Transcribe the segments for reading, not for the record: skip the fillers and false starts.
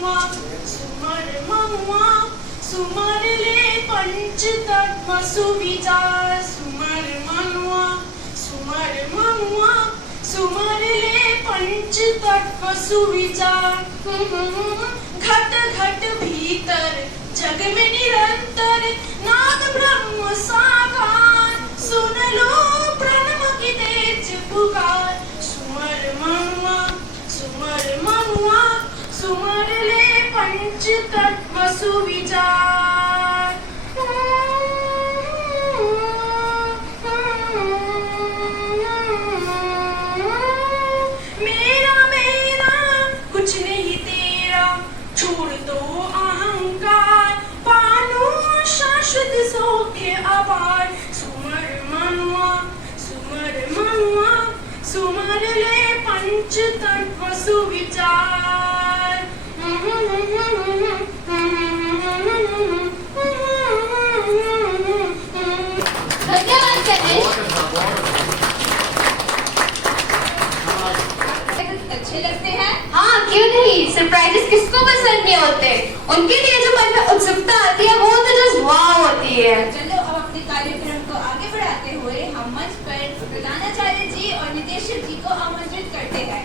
मनुआ सुमर मनुआ सुमरले पंचतत्व सुविचार सुमर मनुआ सुमरले पंचतत्व सुविचार घट घट भीतर जग में निरंतर नाद ब्रह्म साकार सुन लो प्रणव की तेज पुकार सुमर मनुआ सुमरले पंचतत्व सुविचार मेरा मेरा कुछ नहीं तेरा छोड़ दो अहंकार पानो शाश्वत सौख्य अपार सुमर मनुआ सुमरले पंचतत्व सुविचार धन्यवाद गणेश। अच्छे लगते हैं? हाँ क्यों नहीं, सरप्राइजेस किसको पसंद नहीं होते, उनके लिए जो मन में उत्सुकता आती है वो तो जस्ट वाव होती है। चलो अब अपने कार्यक्रम को आगे बढ़ाते हुए हम मंच पर प्रधानाचार्य जी और निदेशक जी को आमंत्रित करते हैं।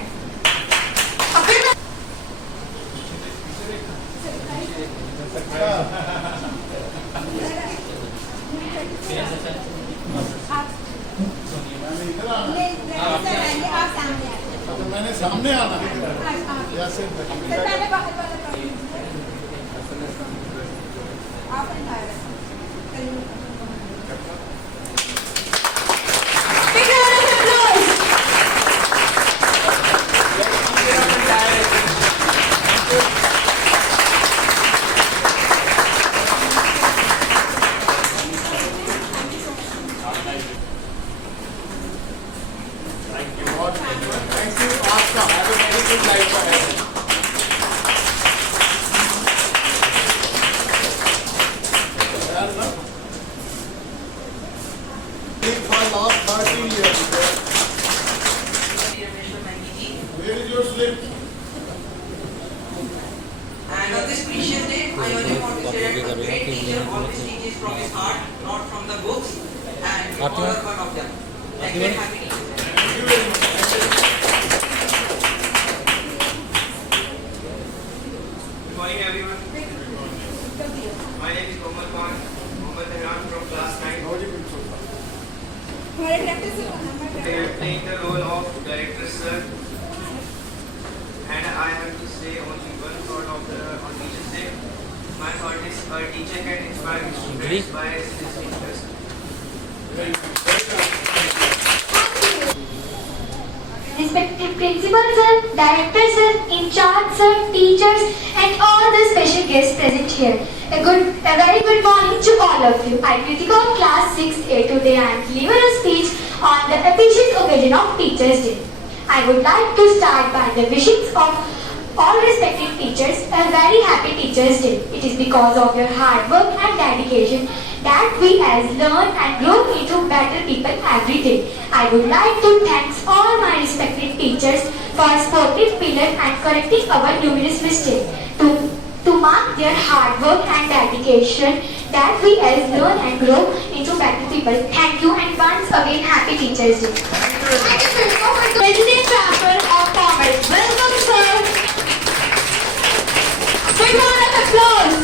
मैंने सामने आना And on this precious day, I only want to say that a great teacher always teaches from his heart, not from the books, and we honor one of them. Thank you and happy teachers. Thank you very much. Good morning everyone. My name is Mohammad Khan, Mohammad Tehran from class 9. Today I am playing the role of director sir, and I have to say only one thought on Teacher's Day. My thought is a teacher can inspire his students by his teachers. Respected principal sir, director sir, in charge sir, teachers and all the special guests present here. A very good morning to all of you. I Kritika of class 6A. Today I am delivering a speech on the auspicious occasion of Teachers Day. I would like to start by the wishes of all respected teachers a very happy Teachers Day. It is because of your hard work and dedication that we as learn and grow into better people every day. I would like to thank all my respected teachers for supportive pillar and correcting our numerous mistakes. To mark their hard work and dedication that we as learn and grow into better people. Thank you and once again happy Teachers Day. President Rapper of Commerce. Welcome sir. Big round of applause.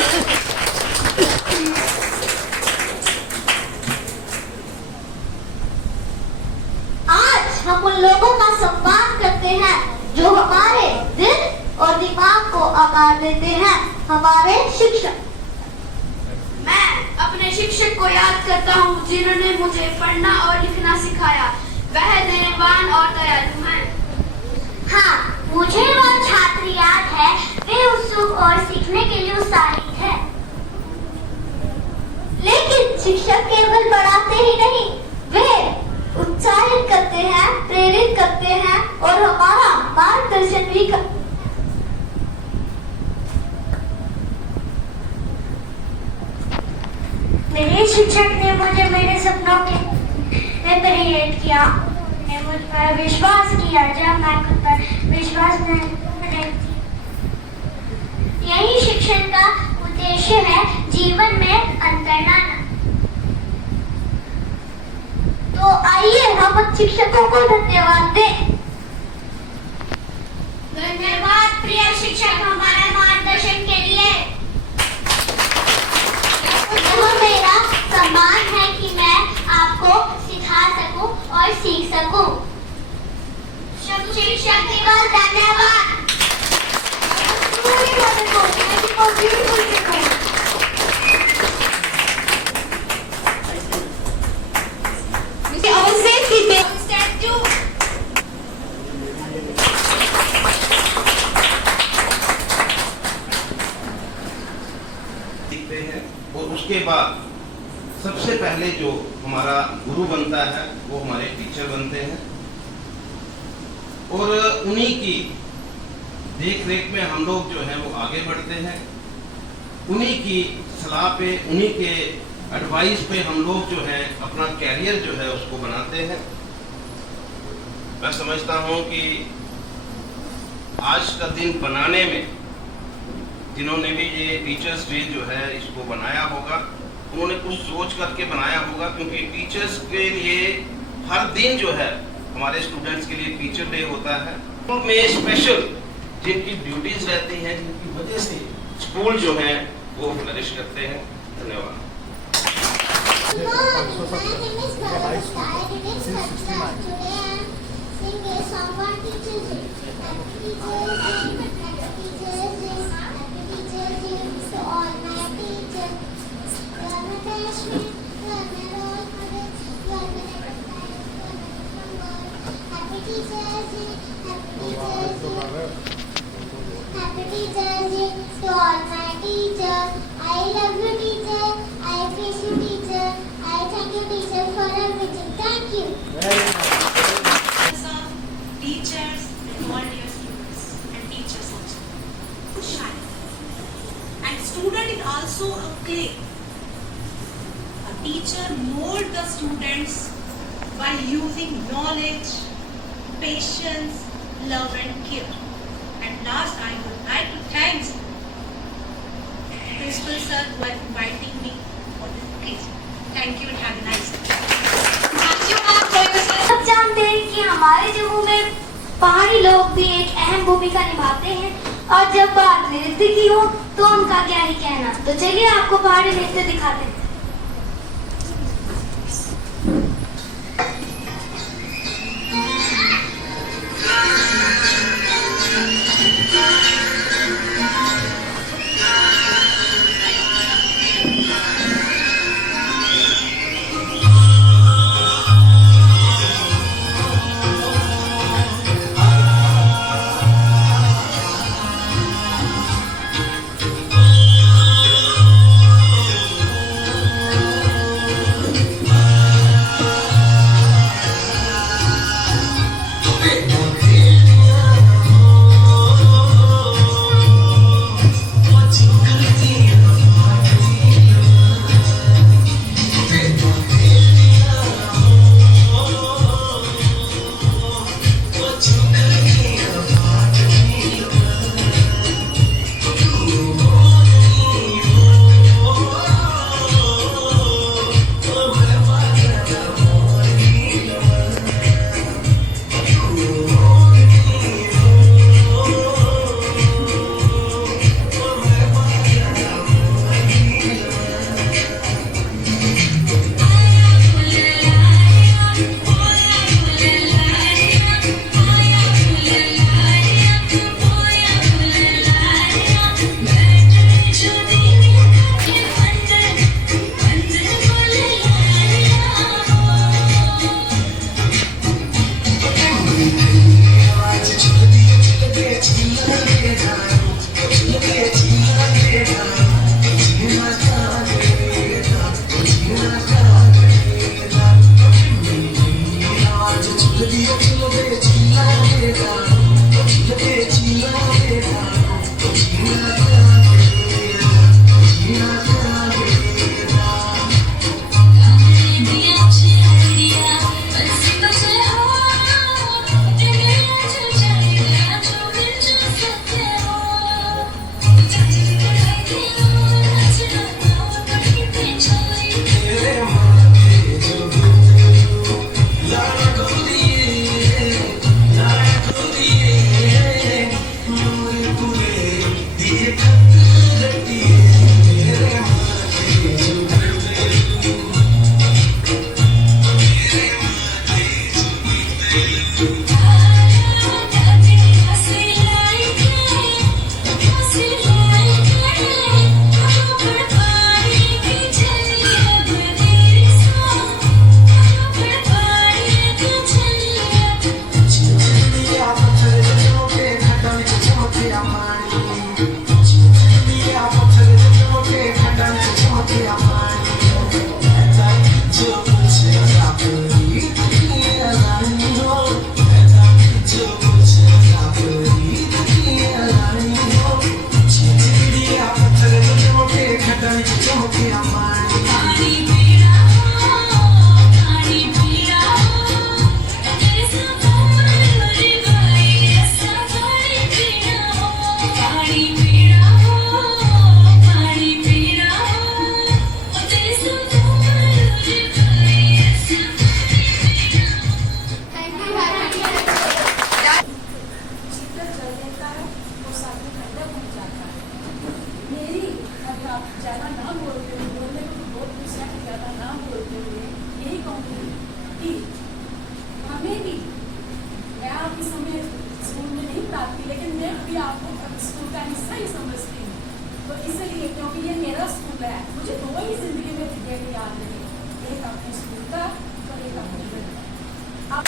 आज हम उन लोगों का सम्मान करते हैं जो हमारे दिल और दिमाग को आकार देते हैं, हमारे शिक्षक। मैं अपने शिक्षक को याद करता हूँ जिन्होंने मुझे पढ़ना और लिखना सिखाया। वह धैर्यवान और दयालु हैं। हाँ, मुझे वह छात्र याद है, वे उत्सुक और सीखने के लिए उत्साहित है। लेकिन शिक्षक केवल पढ़ाते ही नहीं, वे उत्साहित करते हैं, प्रेरित करते हैं और हमारा मार्गदर्शन भी मेरे शिक्षक ने मुझे मेरे सपनों में प्रेरित किया, ने मुझ पर विश्वास किया जब मैं खुद पर विश्वास नहीं थी। लक्ष्य है जीवन में अंतर लाना। तो आइए हम शिक्षकों को धन्यवाद दें। धन्यवाद प्रिय शिक्षक हमारे मार्गदर्शन के लिए। यह मेरा सम्मान है कि मैं आपको सिखा सकूं और सीख सकूं। शिक्षक दिवस धन्यवाद। सीखते हैं और उसके बाद सबसे पहले जो हमारा गुरु बनता है वो हमारे टीचर बनते हैं और उन्हीं की देख रेख में हम लोग जो है वो आगे बढ़ते हैं। उन्हीं की सलाह पे, उन्हीं के एडवाइस पे हम लोग जो है अपना कैरियर जो है उसको बनाते हैं। मैं समझता हूँ कि आज का दिन बनाने में जिन्होंने भी ये टीचर्स डे जो है इसको बनाया होगा, उन्होंने कुछ सोच करके बनाया होगा, क्योंकि टीचर्स के लिए हर दिन जो है हमारे स्टूडेंट्स के लिए टीचर डे होता है। स्कूल में स्पेशल जिनकी ड्यूटीज रहती हैं, जिनकी वजह से स्कूल जो है वो फ्लरिश करते हैं। धन्यवाद। Happy Teachers Day to all my teachers. I love you, teacher. I appreciate you, teacher. I thank you, teacher, for everything. Thank you. Of teachers and all dear students and teachers also shine. And student is also a clay. A teacher mold the students by using knowledge, patience, love and care. And last, I would like to thank Principal Sir for inviting me for this occasion. Thank you and have a nice day. सब जानते हैं कि हमारे जम्मू में पहाड़ी लोग भी एक अहम भूमिका निभाते हैं, और जब बात नृत्य की हो तो उनका क्या ही कहना। तो चलिए आपको पहाड़ी नृत्य दिखाते हैं। आप ज़्यादा ना बोलते हुए, बोलने को तो बहुत कुछ है, ज़्यादा ना बोलते हुए यही कहूँगी कि हमें भी, मैं आपके समय स्कूल में नहीं पढ़ाती, लेकिन मैं भी आपको स्कूल का हिस्सा ही समझती हूँ। तो इसलिए क्योंकि ये मेरा स्कूल है, मुझे दो ही जिंदगी में दिन याद रहे, एक अपने स्कूल का और एक अपने घर का।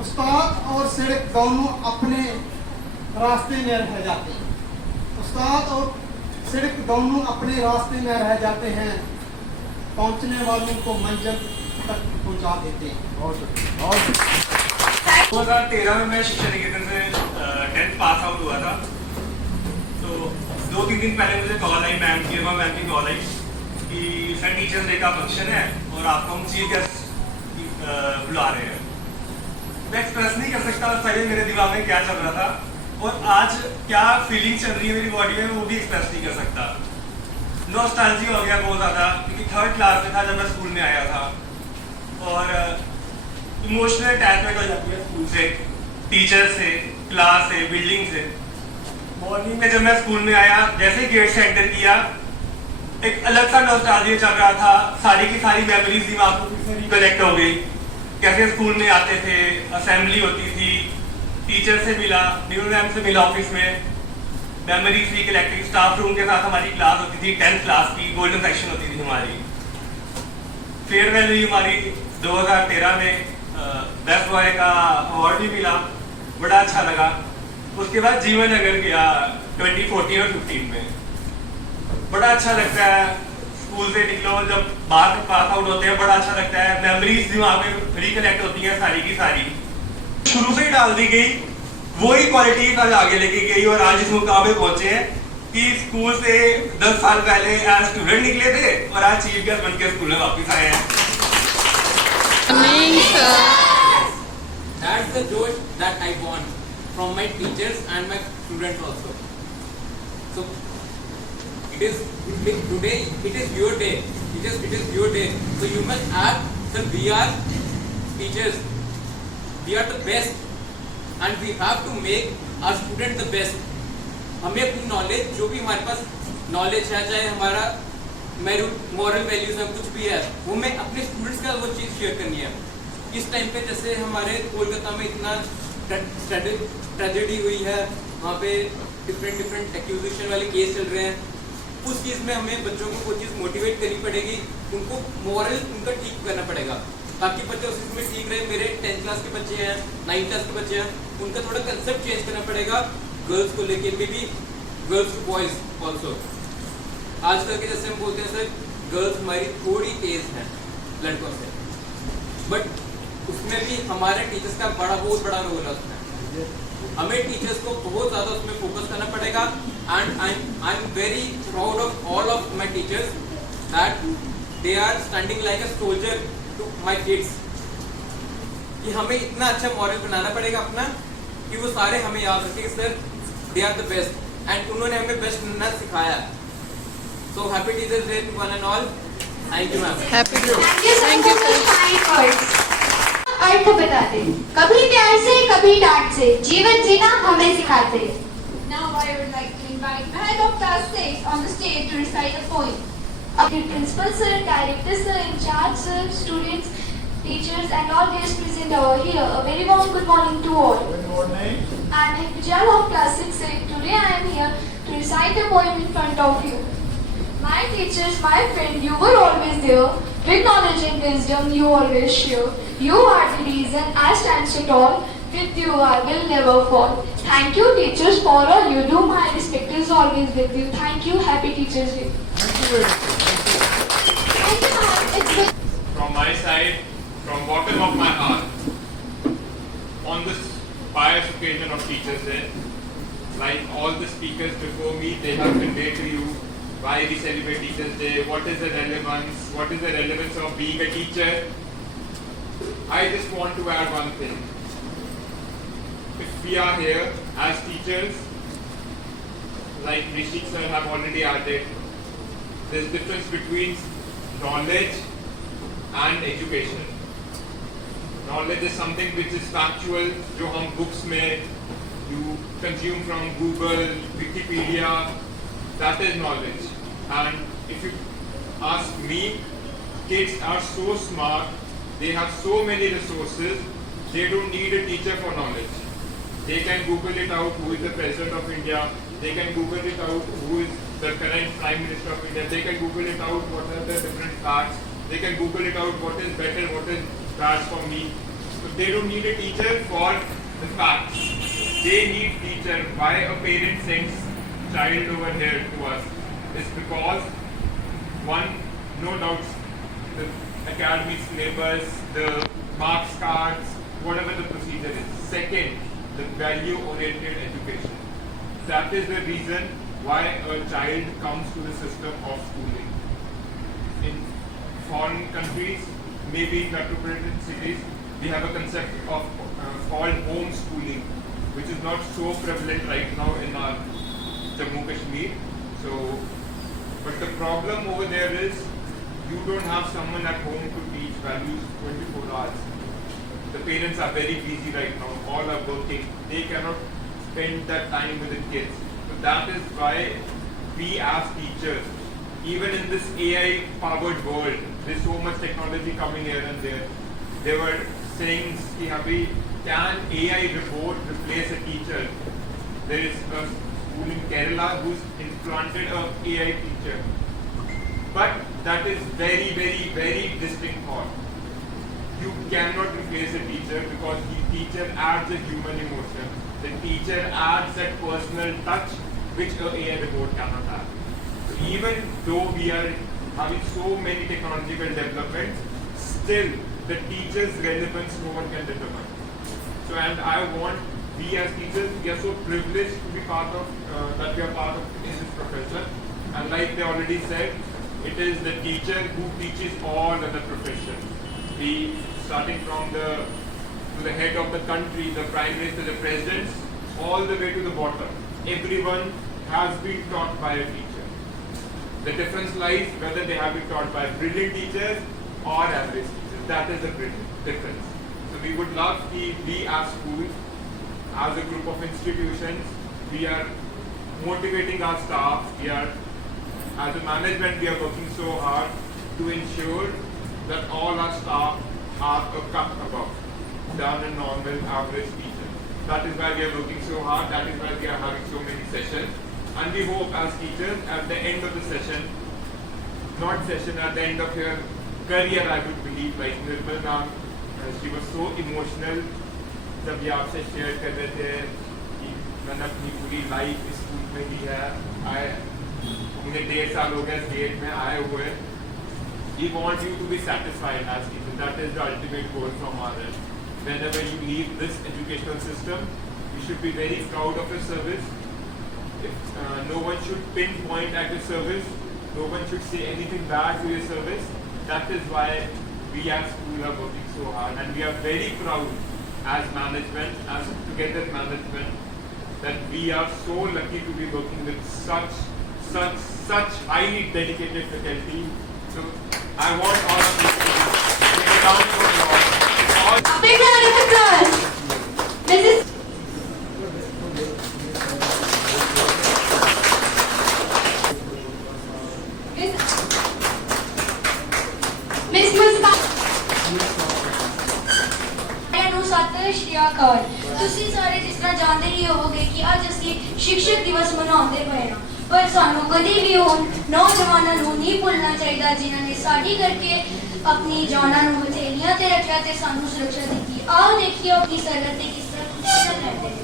उस्ताद और सिड़क दोनों अपने रास्ते में रह जाते हैं। उस्ताद और सिड़क दोनों अपने रास्ते में रह जाते हैं, पहुंचने वालों को मंजिल तक पहुंचा देते हैं। 2013 में मैं शिक्षा निकेतन से 10th पास आउट हुआ था। तो 2-3 दिन पहले मुझे कॉल आई, मैम की कॉल आई कि सर टीचर्स डे का फंक्शन है और आपको हम चीफ गेस्ट बुला रहे हैं। मैं एक्सप्रेस नहीं कर सकता पहले मेरे दिमाग में क्या चल रहा था और आज क्या फीलिंग चल रही है मेरी बॉडी में, वो भी एक्सप्रेस नहीं कर सकता। नॉस्टैल्जिया हो गया बहुत ज़्यादा, क्योंकि 3rd क्लास में था जब मैं स्कूल में आया था और इमोशनल अटैचमेंट हो जाती है स्कूल से, टीचर से, क्लास से, बिल्डिंग से। मॉर्निंग में जब मैं स्कूल में आया, जैसे गेट से एंटर किया, एक अलग सा नॉस्टैल्जिया चल रहा था। सारी की सारी मेमोरीज दिमाग में फिर से रिकलेक्ट हो गई। कैसे स्कूल में आते थे, असेंबली होती थी, टीचर से मिला, न्यू मैम से मिला ऑफिस में, मेमोरीज रिकलेक्टिंग। स्टाफ रूम के साथ हमारी क्लास होती थी 10th क्लास की, गोल्डन सेक्शन होती थी हमारी। फेयरवेल हुई हमारी 2013 में, बेस्ट बॉय का अवार्ड भी मिला, बड़ा अच्छा लगा। उसके बाद जीवन नगर गया 2014 और 15 में। बड़ा अच्छा लगता है स्कूल से निकलो, जब बाहर पास आउट होते हैं बड़ा अच्छा लगता है। मेमोरीज दिमाग में रिकलेक्ट होती हैं सारी की सारी, शुरू से ही डाल दी गई, वही क्वालिटीज आज आगे लेके गई और आज इस मुकाम पे पहुंचे हैं कि स्कूल से 10 साल पहले एज स्टूडेंट निकले थे और आज चीफ गेस्ट बन के स्कूल में वापस आए हैं। That's the joy that I want from my teachers and my students also. So today it is your day. It is your day. So you must act. So we are teachers. We are the best, and we have to make our student the best. हमें अपनी knowledge, जो भी हमारे पास knowledge है, चाहे हमारा moral values है, कुछ भी है, वो हमें अपने स्टूडेंट्स का वो चीज़ शेयर करनी है। इस टाइम पे जैसे हमारे कोलकाता में इतना ट्रेजेडी हुई है, वहाँ पे डिफरेंट एक्यूजिशन वाले केस चल रहे हैं, उस चीज़ में हमें बच्चों को वो चीज़ मोटिवेट करनी पड़ेगी, उनको मॉरल उनका ठीक करना पड़ेगा ताकि बच्चे उस चीज़ में ठीक रहे। मेरे 10th क्लास के बच्चे हैं, 9th क्लास के बच्चे हैं, उनका थोड़ा कंसेप्ट चेंज करना पड़ेगा गर्ल्स को लेकर, maybe girls to boys also. आजकल के जैसे हम बोलते हैं सर गर्ल्स हमारी थोड़ी तेज हैं लड़कों से, बट उसमें भी हमारे टीचर्स का बहुत बड़ा रोल है उसमें। हमें टीचर्स को बहुत ज़्यादा उसमें फोकस करना पड़ेगा। And I am very proud of all of my teachers that they are standing like a soldier to my kids. कि हमें इतना अच्छा मॉरल बनाना पड़ेगा अपना कि वो सारे हमें याद रखें कि sir they are the best, and उन्होंने हमें बेस्ट बनना सिखाया। So happy Teachers Day to one and all. Thank you, ma'am. Thank you so much for kind words. अर्थ बता दे, कभी प्यार से कभी डांट से जीवन जीना हमें सिखाते। Now I would like to invite the head of class 6 on the stage to recite a poem. Our principal sir, director sir, in charge sir, students, teachers and all guests present over here, a very warm good morning to all. I am Hipjal of class 6A. Today I am here to recite a poem in front of you. My teachers, my friend, you were always there. With knowledge and wisdom, you always share. You are the reason I stand so tall. With you, I will never fall. Thank you, teachers, for all you do. My respect is always with you. Thank you. Happy Teachers Day. Thank you, ma'am. It's good. From my side, from bottom of my heart, on this pious occasion of Teachers Day, like all the speakers before me, they have conveyed to you why we celebrate Teachers Day, what is the relevance of being a teacher. I just want to add one thing. If we are here as teachers, like Rishik sir have already added, there's difference between knowledge and education. Knowledge is something which is factual, जो हम books में you consume from Google, Wikipedia, that is knowledge. And if you ask me, kids are so smart, they have so many resources, they don't need a teacher for knowledge. They can Google it out who is the President of India, they can Google it out who is the current Prime Minister of India, they can Google it out what are the different facts, they can Google it out what is better, what is bad for me. So they don't need a teacher for the facts. They need teacher. Why a parent sends child over here to us is because one, no doubt, the academic syllabus, the marks cards, whatever the procedure is. Second, the value-oriented education. That is the reason why a child comes to the system of schooling. In foreign countries, maybe in metropolitan cities, we have a concept of called homeschooling, which is not so prevalent right now in our Jammu Kashmir. So, but the problem over there is you don't have someone at home to teach values 24 hours. The parents are very busy right now, all are working, they cannot spend that time with the kids. So that is why we as teachers, even in this AI powered world, there's so much technology coming here and there. They were saying, can AI robot replace a teacher? There is a school in Kerala who's implanted an AI teacher. But that is very, very, very distinct thought. You cannot replace a teacher because the teacher adds a human emotion. The teacher adds that personal touch which an AI robot cannot have. So even though we are having so many technological developments, still the teacher's relevance no one can determine. So, and I want, we as teachers, we are so privileged to be part of, that we are part of in this profession. And like they already said, it is the teacher who teaches all other professions. We, starting from the head of the country, the Prime Minister, the Presidents, all the way to the bottom. Everyone has been taught by a teacher. The difference lies whether they have been taught by brilliant teachers or average teachers. That is the difference. So we would love if we as schools, as a group of institutions, we are motivating our staff, we are, as a management, we are working so hard to ensure that all our staff are a cut above than a normal average teacher. That is why we are working so hard, that is why we are having so many sessions. And we hope as teachers, at the end of the session, at the end of your career, I would believe, like Nirmal ma'am, she was so emotional जब ये आपसे share कर रहे थे कि मैंने अपनी पूरी लाइफ स्कूल में दी है, उन्हें 1.5 साल हो गए स्टेट में आए हुए. We want you to be satisfied as teachers. That is the ultimate goal from our end. Whenever you leave this educational system, you should be very proud of your service. No one should pinpoint at your service. No one should say anything bad to your service. That is why we as school are working so hard, and we are very proud as management, as together management, that we are so lucky to be working with such highly dedicated faculty. So I want all of you to take a round of applause. A big round of applause. Mrs. Miss Musba. ਸਤਿ ਸ਼੍ਰੀ ਅਕਾਲ. ਤੁਸੀਂ ਸਾਰੇ ਜਿਸ ਤਰ੍ਹਾਂ ਜਾਣਦੇ ਹੀ ਹੋਵੋਗੇ ਕਿ ਅੱਜ ਅਸੀਂ शिक्षक दिवस ਮਨਾਉਂਦੇ ਪਏ ਹਾਂ, ਪਰ ਸਾਨੂੰ ਕਦੀ ਵੀ ਉਹ ਨੌਜਵਾਨਾਂ ਨੂੰ ਨਹੀਂ ਭੁੱਲਣਾ ਚਾਹੀਦਾ ਜਿਨ੍ਹਾਂ ਨੇ ਸਾਡੀ ਕਰਕੇ ਆਪਣੀ ਜਾਨਾਂ ਨੂੰ ਹਥੇਲੀਆਂ ਤੇ ਰੱਖਿਆ ਤੇ ਸਾਨੂੰ ਸੁਰੱਖਿਆ ਦਿੱਤੀ. ਆਓ ਦੇਖੀਏ ਆਪਣੀ ਸਰਹੱਦ ਤੇ ਕਿਸ ਤਰ੍ਹਾਂ ਖੁਸ਼ੀਆਂ ਲੈਂਦੇ ਨੇ.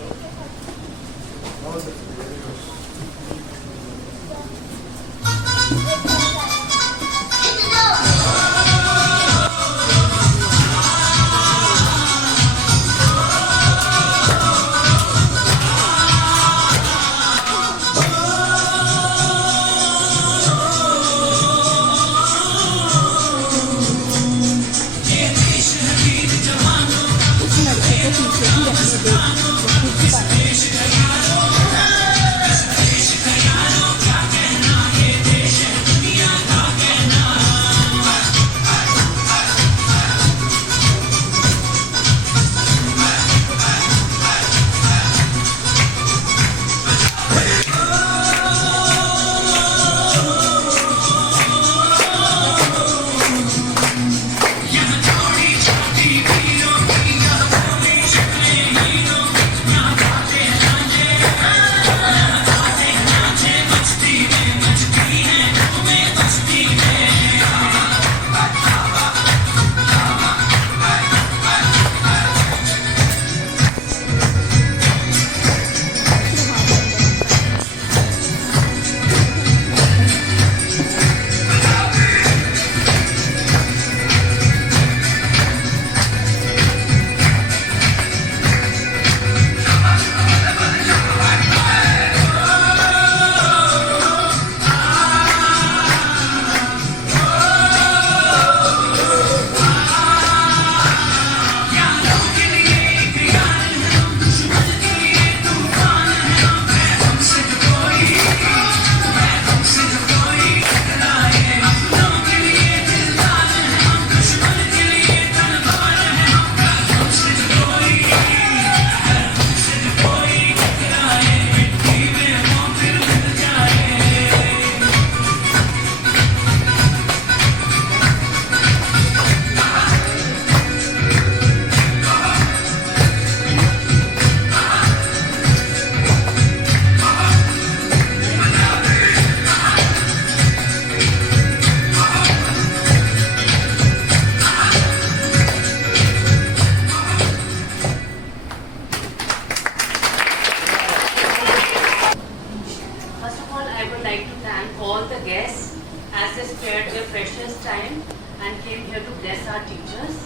precious time and came here to bless our teachers.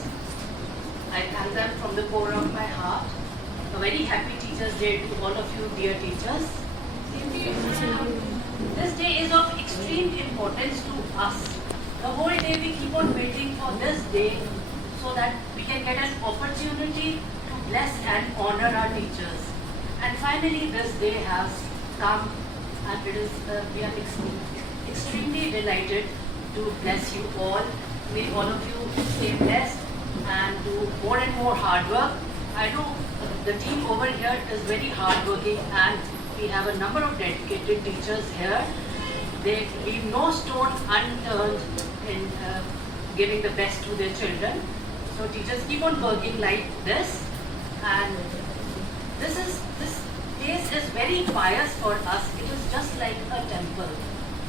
I thank them from the core of my heart. A very happy Teachers' Day to all of you, dear teachers. This day is of extreme importance to us. The whole day we keep on waiting for this day so that we can get an opportunity to bless and honor our teachers. And finally this day has come, and it is, we are extremely delighted to bless you all. May all of you stay blessed and do more and more hard work. I know the team over here is very hardworking, and we have a number of dedicated teachers here. They leave no stone unturned in giving the best to their children. So teachers keep on working like this, and this place is very pious for us. It is just like a temple.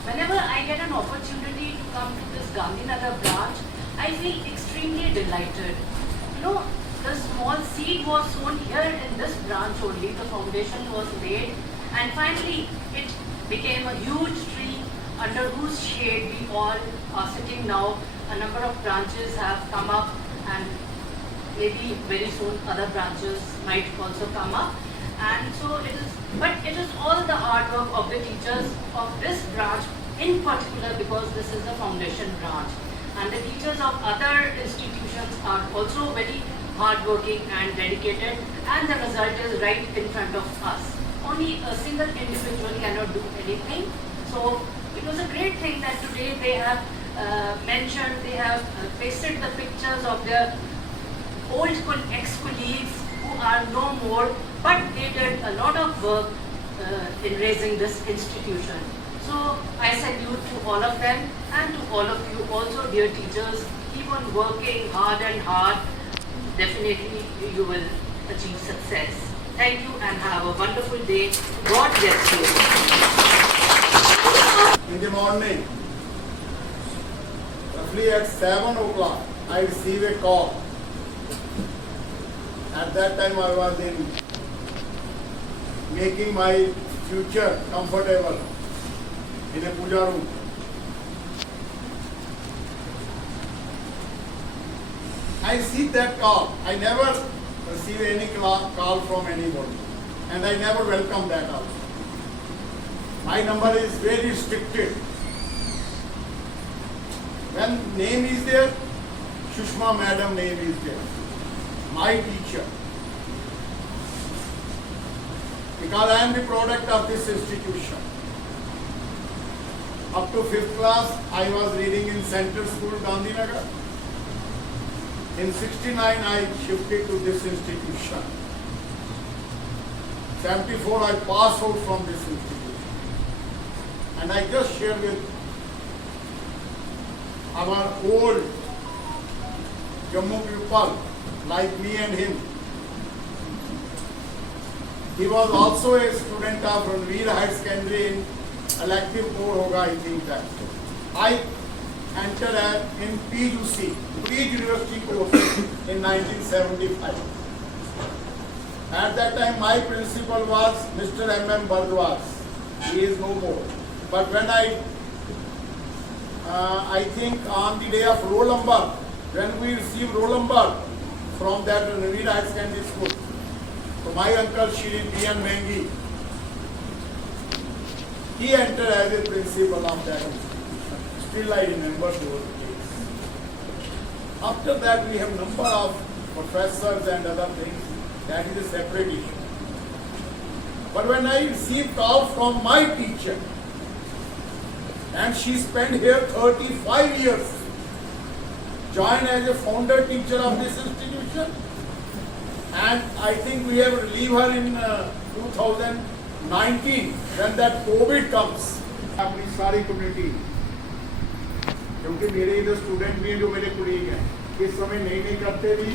Whenever I get an opportunity to come to this Gandhinagar branch, I feel extremely delighted. You know, the small seed was sown here in this branch only. The foundation was laid, and finally it became a huge tree under whose shade we all are sitting now. A number of branches have come up, and maybe very soon other branches might also come up. And so it is all the hard work of the teachers of this branch in particular, because this is the foundation branch. And the teachers of other institutions are also very hardworking and dedicated, and the result is right in front of us. Only a single individual cannot do anything. So it was a great thing that today they have mentioned, they have pasted the pictures of their old ex-colleagues who are no more, but they did a lot of work in raising this institution. So I salute to all of them, and to all of you also, dear teachers. Keep on working hard and hard. Definitely you will achieve success. Thank you and have a wonderful day. God bless you. In the morning, roughly at 7 o'clock, I received a call. At that time I was in making my future comfortable in a puja room. I received that call. I never received any call from anybody, and I never welcome that also. My number is very restricted. When name is there, Shushma Madam name is there, my teacher. Because I am the product of this institution. Up to 5th class, I was reading in Central School, Gandhinagar. In 69, I shifted to this institution. 74, I passed out from this institution. And I just shared with our old Jammu people, like me and him. He was also a student of Ranveer High Secondary in elective core hoga, I think that. I entered in PUC, pre-university course in 1975. At that time, my principal was Mr. M.M. Bardwaj. He is no more. But when I think on the day of roll number, when we received roll number from that Ranveer High Secondary School, so my uncle Shri B.N. Mengi, he entered as a principal of that institution. Still I remember those days. After that we have number of professors and other things. That is a separate issue. But when I received call from my teacher, and she spent here 35 years, joined as a founder teacher of this institution, and I think we have relieved her in 2019 when that COVID comes. अपनी सारी community, क्योंकि मेरे इधर student भी हैं जो मेरे colleague हैं, इस समय नहीं करते भी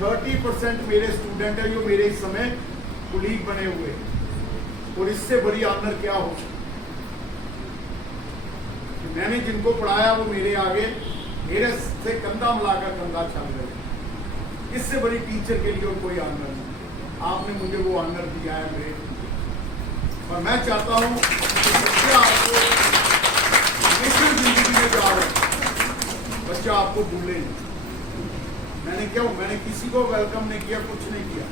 30% मेरे स्टूडेंट हैं जो मेरे इस समय कुलीग बने हुए हैं, और इससे बड़ी ऑनर क्या हो सकती। मैंने जिनको पढ़ाया वो मेरे आगे मेरे से कंधा मिलाकर कंधा चल रहे हैं। इससे बड़ी टीचर के लिए और कोई ऑनर नहीं। आपने मुझे वो ऑनर दिया है मेरे, और मैं चाहता हूँ कि आपको जिंदगी में जा रहे हैं बच्चा आपको भूले नहीं। मैंने किसी को वेलकम नहीं किया, कुछ नहीं किया।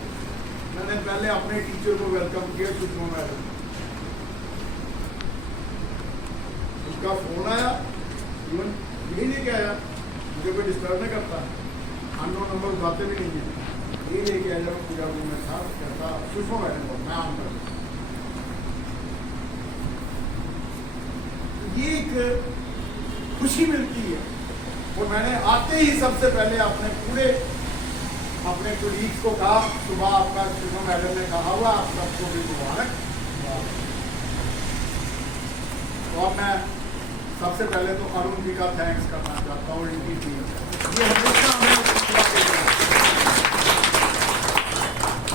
मैंने पहले अपने टीचर को वेलकम किया, सुषमा मैडम। उसका फोन आया, इवन यही लेके आया, मुझे कोई डिस्टर्ब नहीं करता, अननोन नंबर उठाते भी नहीं है, यही लेके आया। जब पूजा रूम में था कहता सुषमा मैडम को मैं आऊँगा। ये एक खुशी मिलती है। और मैंने आते ही सबसे पहले अपने कोलीग्स को कहा, सुबह आपका सुषमा मैडम ने कहा हुआ आप सबको भी मुबारक। तो अब मैं सबसे पहले तो अरुण जी का थैंक्स करना चाहता हूँ, इनकी टीम। ये हमेशा हमें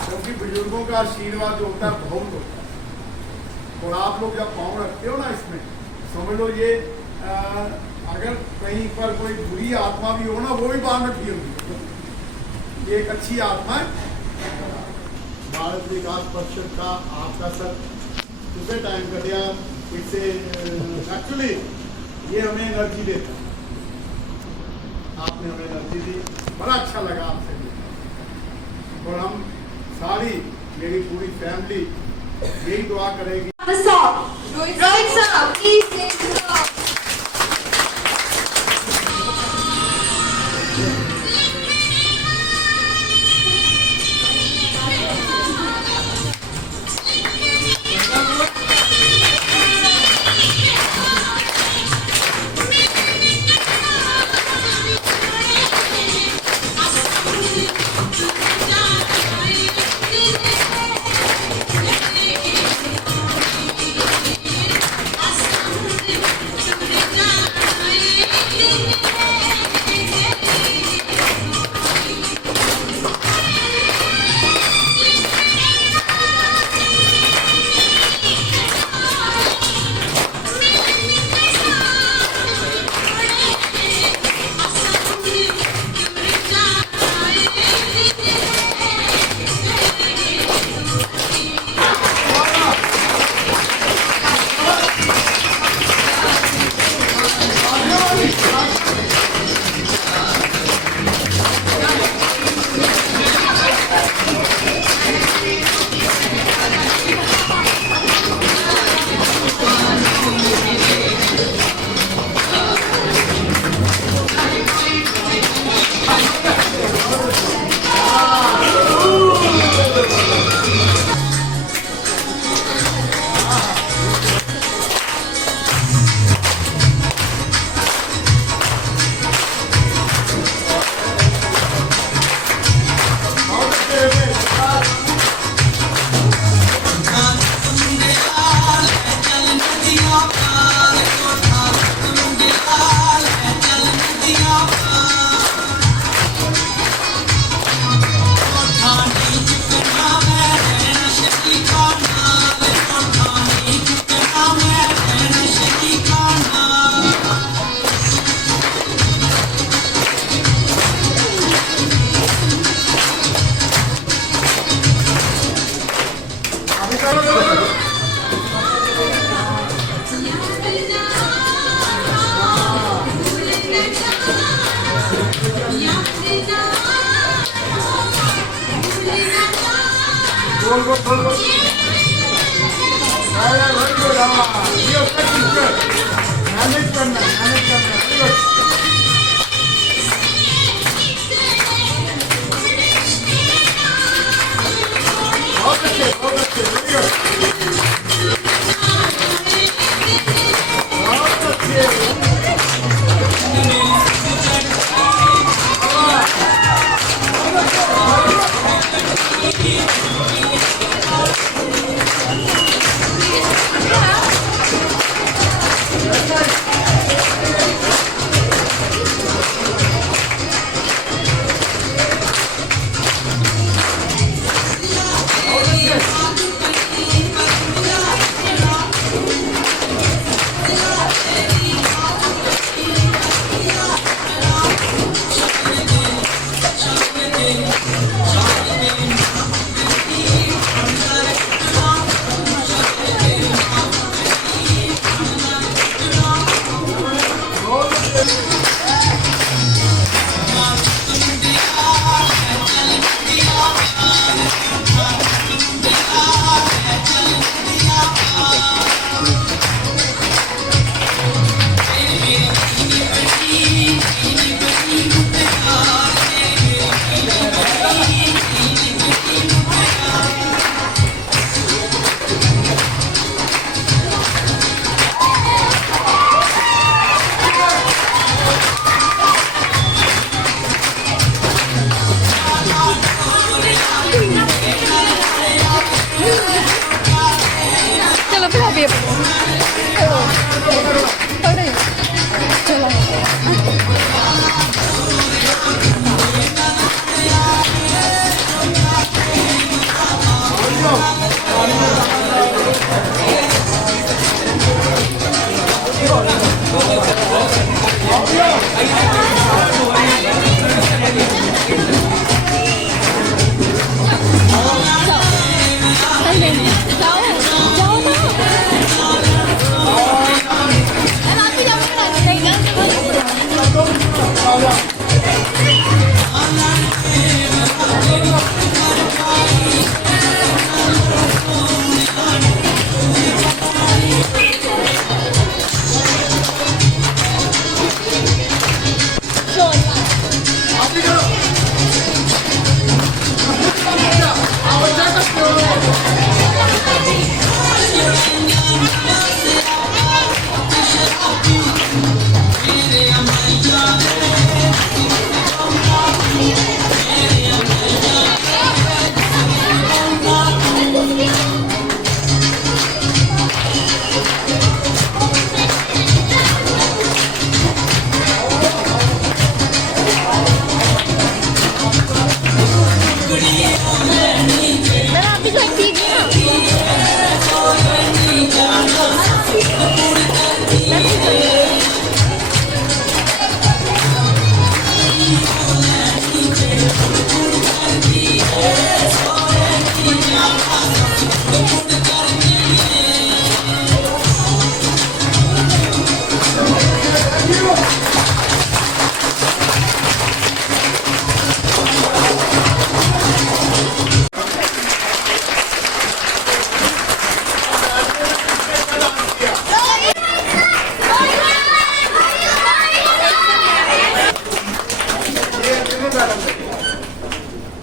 क्योंकि बुजुर्गों का आशीर्वाद जो होता है बहुत होता है। और आप लोग जब पाँव रखते हो ना इसमें, समझ लो ये अगर कहीं पर कोई बुरी आत्मा भी हो ना, वो भी बाहर में फील होगी। ये एक अच्छी आत्मा है। भारत विकास परिषद का आपका सर दूसरे टाइम कर दिया, इससे एक्चुअली ये हमें एनर्जी देता है। आपने हमें एनर्जी दी, बड़ा अच्छा लगा आपसे मिलकर। और हम सारी मेरी पूरी फैमिली यही दुआ करेगी। Rohit sir, please take the song.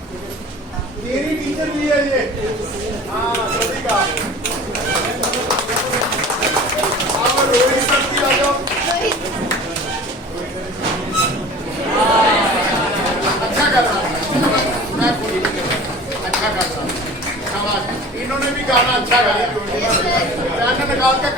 तेरी टीचर भी है ये। हाँ सभी का। और रोहित सर की आ जाओ। अच्छा कर रहा है। अच्छा कर रहा है। शाबाश। इन्होंने भी गाना अच्छा गाया। निकाल के